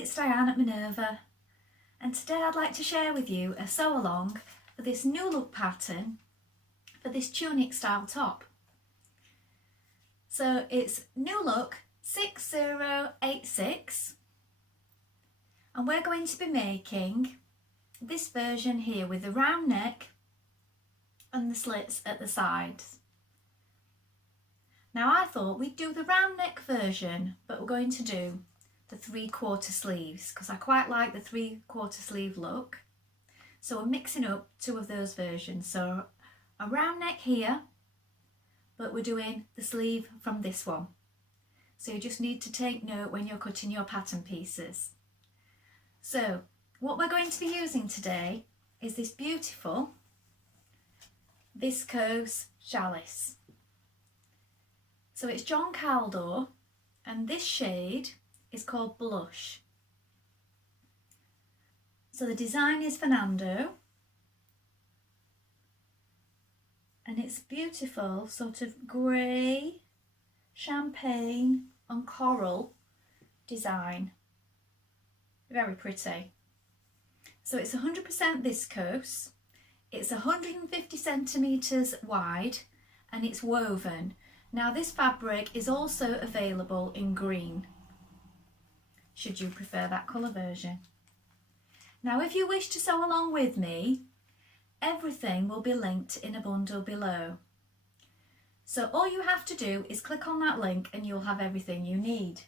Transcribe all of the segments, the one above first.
it's Dianne at Minerva, and today I'd like to share with you a sew along for this new look pattern for this tunic style top. So it's new look 6086 and we're going to be making this version here with the round neck and the slits at the sides. Now I thought we'd do the round neck version, but we're going to do the 3/4 sleeves because I quite like the 3/4 sleeve look. So we're mixing up two of those versions. So a round neck here, but we're doing the sleeve from this one. So you just need to take note when you're cutting your pattern pieces. So what we're going to be using today is this beautiful viscose challis. So it's John Kaldor, and this shade is called Blush. So the design is Fernando, and it's beautiful sort of grey, champagne and coral design. Very pretty. So it's 100% viscose, it's 150 centimetres wide and it's woven. Now this fabric is also available in green, should you prefer that colour version. Now if you wish to sew along with me, everything will be linked in a bundle below. So all you have to do is click on that link and you'll have everything you need.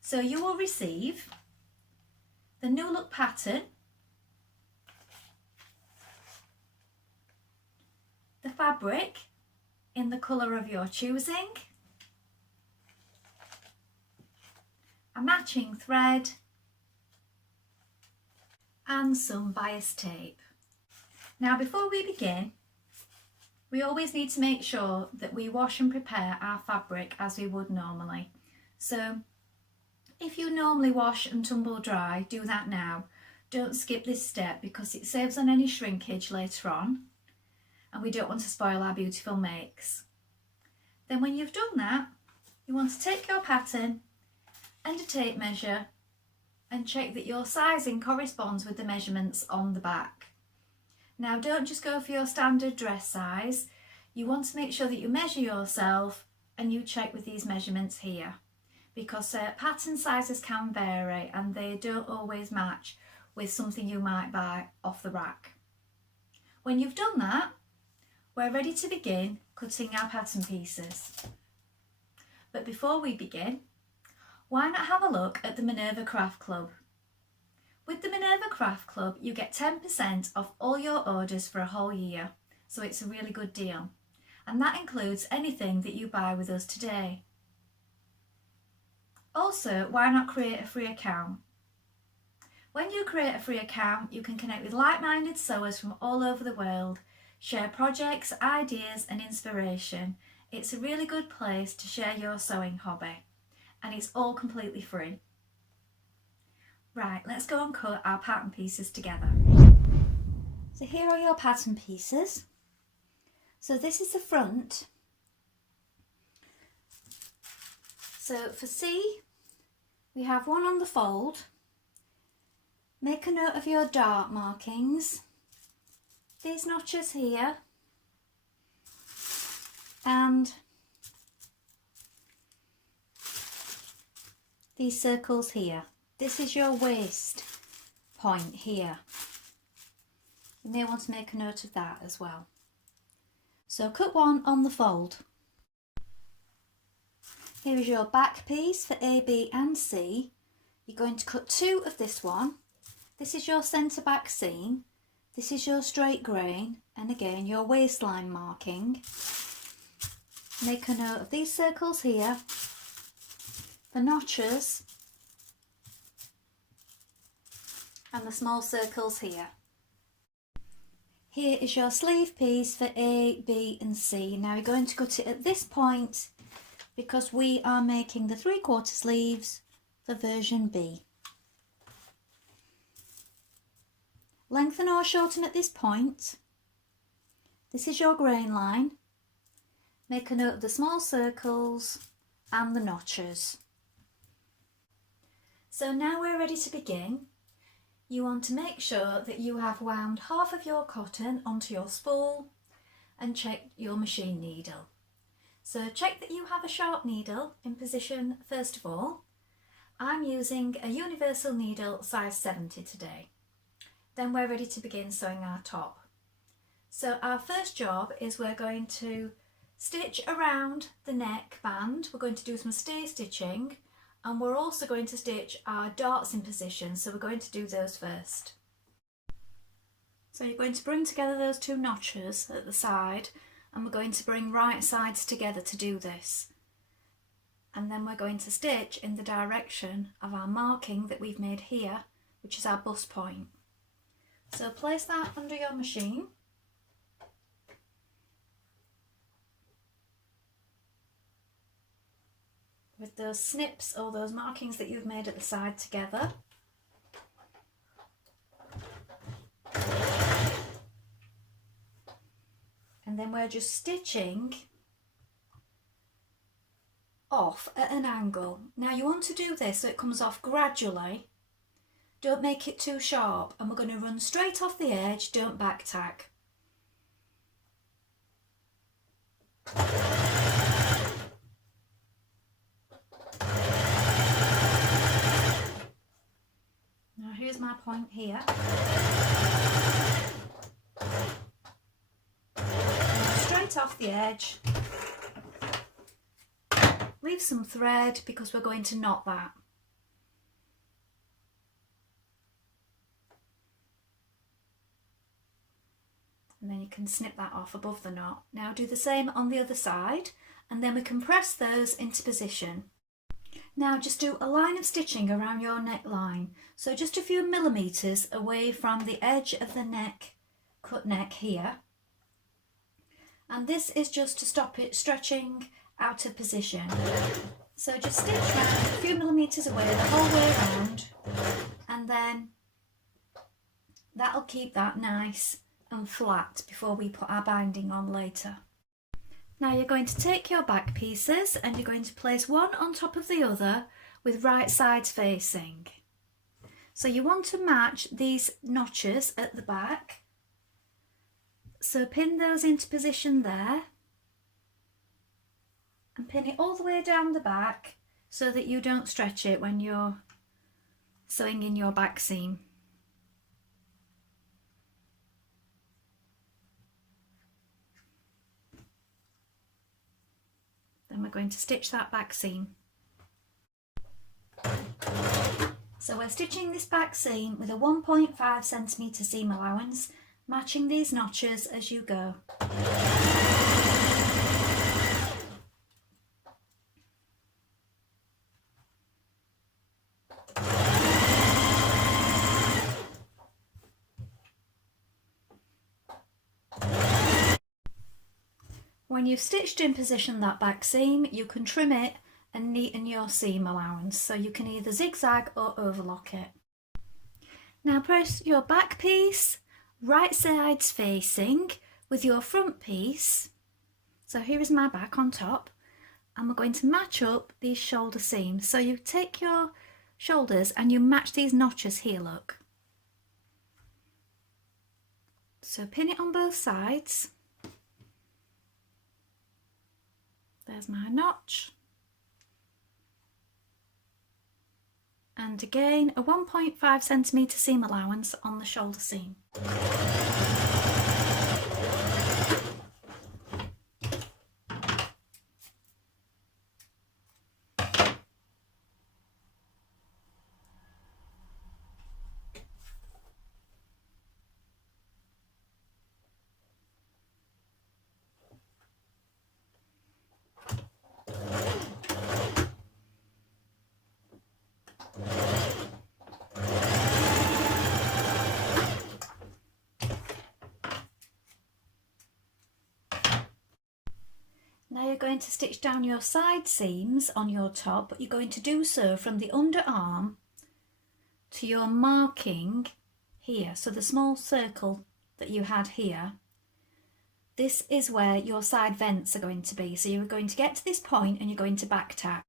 So you will receive the new look pattern, the fabric in the colour of your choosing, a matching thread and some bias tape. Now before we begin, we always need to make sure that we wash and prepare our fabric as we would normally. So if you normally wash and tumble dry, do that now. Don't skip this step because it saves on any shrinkage later on, and we don't want to spoil our beautiful makes. Then when you've done that, you want to take your pattern and a tape measure and check that your sizing corresponds with the measurements on the back. Now don't just go for your standard dress size. You want to make sure that you measure yourself and you check with these measurements here, because pattern sizes can vary and they don't always match with something you might buy off the rack. When you've done that, we're ready to begin cutting our pattern pieces. But before we begin, why not have a look at the Minerva Craft Club? With the Minerva Craft Club, you get 10% off all your orders for a whole year, so it's a really good deal. And that includes anything that you buy with us today. Also, why not create a free account? When you create a free account, you can connect with like-minded sewers from all over the world, share projects, ideas and inspiration. It's a really good place to share your sewing hobby, and it's all completely free. Right, let's go and cut our pattern pieces together. So here are your pattern pieces. So this is the front. So for C, we have one on the fold. Make a note of your dart markings. These notches here and these circles here. This is your waist point here. You may want to make a note of that as well. So cut one on the fold. Here is your back piece for A, B and C. You're going to cut two of this one. This is your centre back seam. This is your straight grain, and again your waistline marking. Make a note of these circles here, the notches and the small circles here. Here is your sleeve piece for A, B and C. Now you're going to cut it at this point because we are making the 3/4 sleeves for version B. Lengthen or shorten at this point. This is your grain line. Make a note of the small circles and the notches. So now we're ready to begin. You want to make sure that you have wound half of your cotton onto your spool and check your machine needle. So check that you have a sharp needle in position first of all. I'm using a universal needle size 70 today. Then we're ready to begin sewing our top. So our first job is we're going to stitch around the neck band. We're going to do some stay stitching, and we're also going to stitch our darts in position, so we're going to do those first. So you're going to bring together those two notches at the side, and we're going to bring right sides together to do this. And then we're going to stitch in the direction of our marking that we've made here, which is our bust point. So place that under your machine. With those snips or those markings that you've made at the side together. And then we're just stitching off at an angle. Now you want to do this so it comes off gradually. Don't make it too sharp, and we're going to run straight off the edge, don't back tack. Now here's my point here. Straight off the edge. Leave some thread because we're going to knot that. And then you can snip that off above the knot. Now do the same on the other side, and then we can press those into position. Now just do a line of stitching around your neckline, so just a few millimetres away from the edge of the neck, cut neck here. And this is just to stop it stretching out of position. So just stitch around a few millimetres away the whole way around, and then that'll keep that nice and flat before we put our binding on later. Now you're going to take your back pieces and you're going to place one on top of the other with right sides facing. So you want to match these notches at the back. So pin those into position there and pin it all the way down the back so that you don't stretch it when you're sewing in your back seam. Then we're going to stitch that back seam. So we're stitching this back seam with a 1.5 centimetre seam allowance, matching these notches as you go. When you've stitched in position that back seam, you can trim it and neaten your seam allowance, so you can either zigzag or overlock it. Now press your back piece right sides facing with your front piece. So here is my back on top, and we're going to match up these shoulder seams. So you take your shoulders and you match these notches here, look. So pin it on both sides. There's my notch. And again, a 1.5 centimetre seam allowance on the shoulder seam. Now you're going to stitch down your side seams on your top, but you're going to do so from the underarm to your marking here. So the small circle that you had here, this is where your side vents are going to be. So you're going to get to this point and you're going to back tack.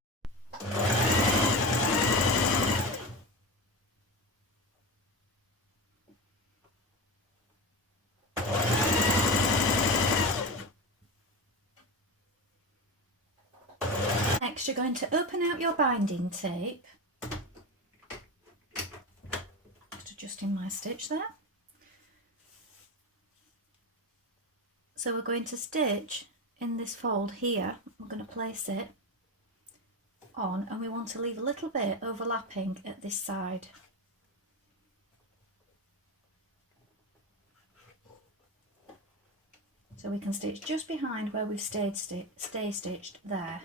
Next, you're going to open out your binding tape. Just adjusting my stitch there. So we're going to stitch in this fold here. We're going to place it on, and we want to leave a little bit overlapping at this side. So we can stitch just behind where we've stay stitched there.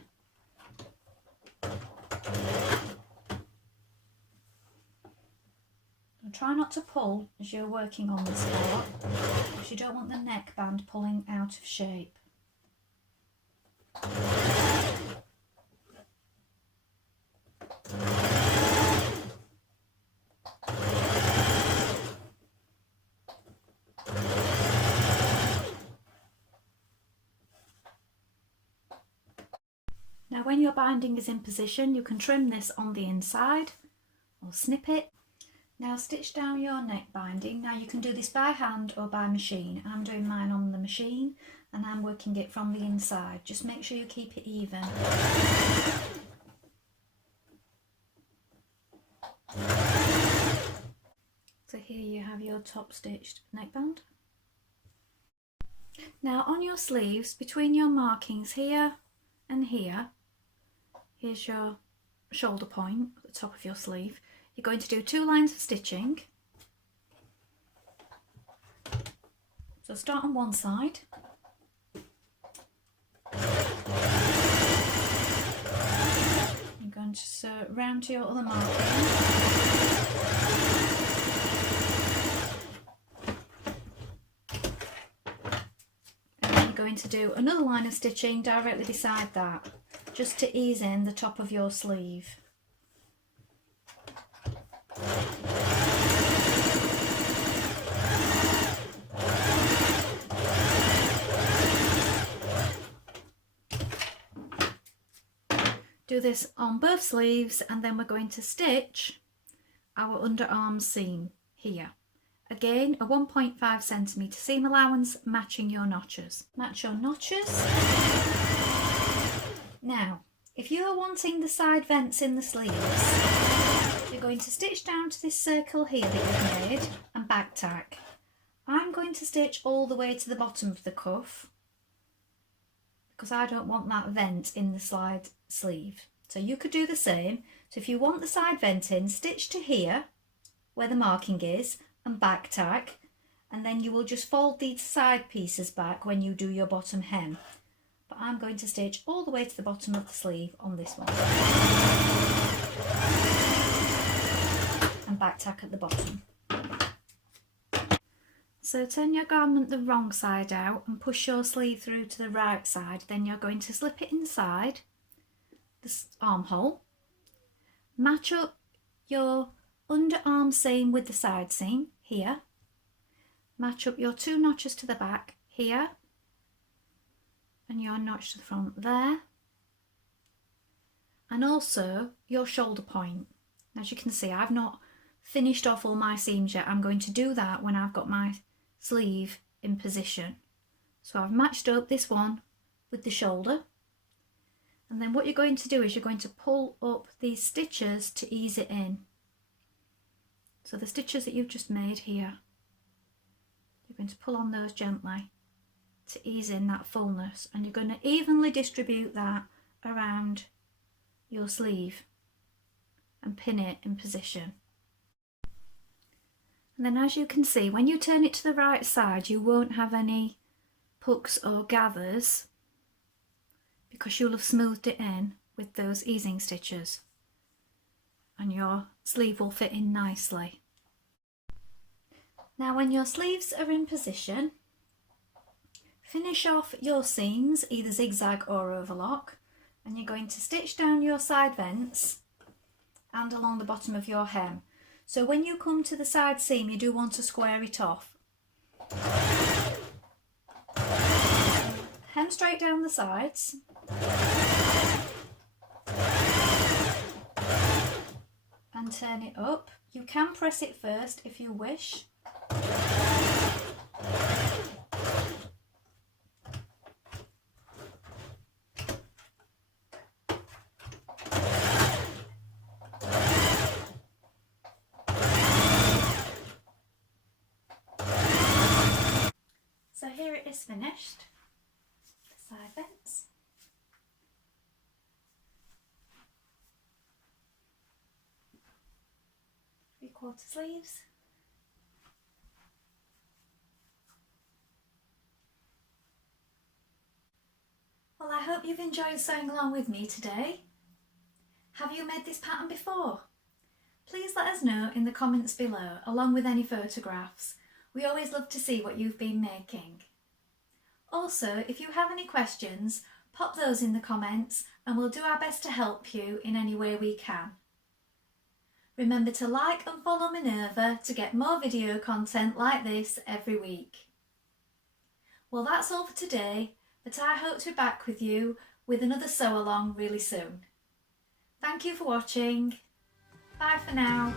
And try not to pull as you're working on this part, because you don't want the neckband pulling out of shape. Now when your binding is in position, you can trim this on the inside or snip it. Now stitch down your neck binding. Now you can do this by hand or by machine. I'm doing mine on the machine and I'm working it from the inside. Just make sure you keep it even. So here you have your top stitched neckband. Now on your sleeves, between your markings here and here, here's your shoulder point at the top of your sleeve. You're going to do 2 lines of stitching. So start on one side. You're going to round to your other marking. And then you're going to do another line of stitching directly beside that, just to ease in the top of your sleeve. Do this on both sleeves, and then we're going to stitch our underarm seam here. Again, a 1.5 centimetre seam allowance, matching your notches. Match your notches. Now, if you are wanting the side vents in the sleeves, you're going to stitch down to this circle here that you've made and back tack. I'm going to stitch all the way to the bottom of the cuff because I don't want that vent in the side sleeve. So you could do the same. So if you want the side vent in, stitch to here where the marking is and back tack, and then you will just fold these side pieces back when you do your bottom hem. But I'm going to stitch all the way to the bottom of the sleeve on this one and back tack at the bottom. So turn your garment the wrong side out and push your sleeve through to the right side. Then you're going to slip it inside this armhole. Match up your underarm seam with the side seam here. Match up your 2 notches to the back here and your notch to the front there, and also your shoulder point. As you can see, I've not finished off all my seams yet. I'm going to do that when I've got my sleeve in position. So I've matched up this one with the shoulder, and then what you're going to do is you're going to pull up these stitches to ease it in. So the stitches that you've just made here, you're going to pull on those gently to ease in that fullness, and you're going to evenly distribute that around your sleeve and pin it in position. And then as you can see, when you turn it to the right side, you won't have any pucks or gathers because you'll have smoothed it in with those easing stitches, and your sleeve will fit in nicely. Now when your sleeves are in position, finish off your seams, either zigzag or overlock, and you're going to stitch down your side vents and along the bottom of your hem. So when you come to the side seam, you do want to square it off. Hem straight down the sides. And turn it up. You can press it first if you wish. here it is finished. The side bits. Three-quarter sleeves. Well, I hope you've enjoyed sewing along with me today. Have you made this pattern before? Please let us know in the comments below, along with any photographs. We always love to see what you've been making. Also, if you have any questions, pop those in the comments and we'll do our best to help you in any way we can. Remember to like and follow Minerva to get more video content like this every week. Well, that's all for today, but I hope to be back with you with another sew along really soon. Thank you for watching. Bye for now.